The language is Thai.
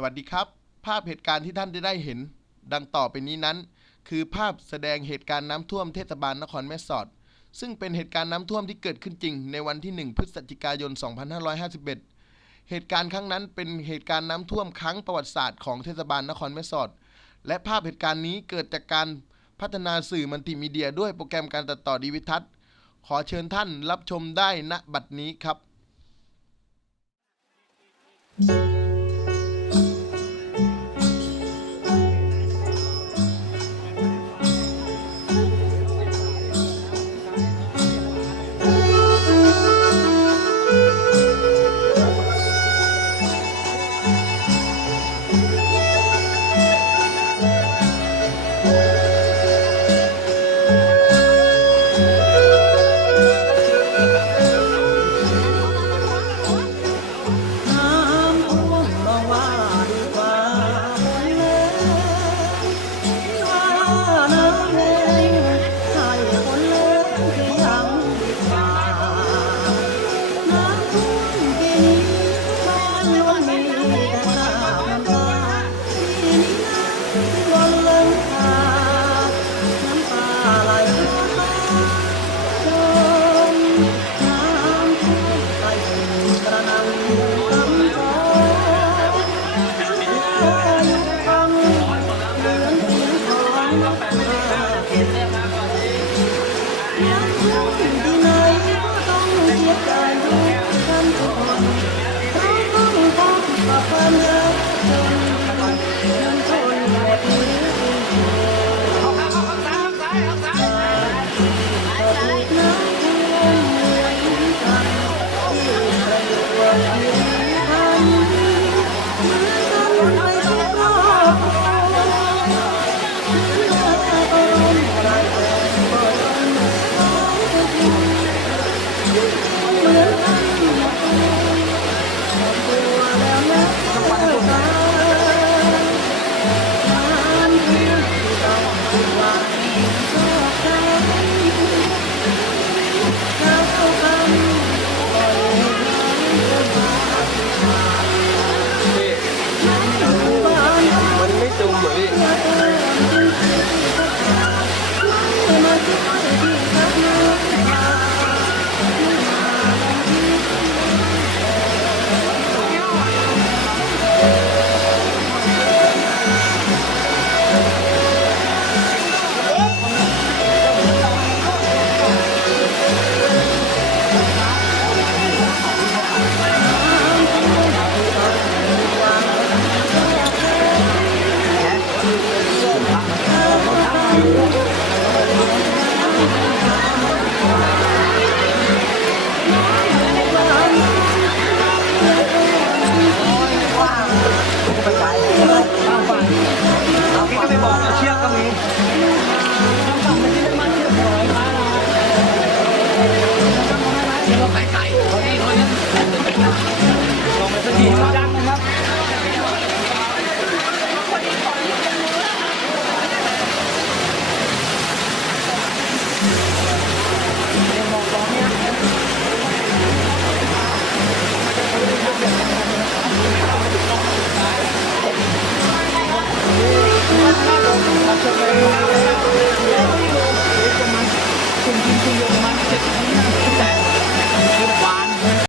สวัสดีครับ ภาพเหตุการณ์ที่ท่านจะได้เห็น ดังต่อไปนี้นั้น คือภาพแสดงเหตุการณ์น้ำท่วมเทศบาลนครแม่สอด ซึ่งเป็นเหตุการณ์น้ำท่วมที่เกิดขึ้นจริง ในวันที่ 1 พฤศจิกายน 2551 เหตุการณ์ครั้งนั้นเป็นเหตุการณ์น้ำท่วมครั้งประวัติศาสตร์ของเทศบาลนครแม่สอด และภาพเหตุการณ์นี้เกิดจากการพัฒนาสื่อมัลติมีเดีย ด้วยโปรแกรมการตัดต่อดีวิทัศน์ขอเชิญท่านรับชมได้ณบัดนี้ครับ Amen.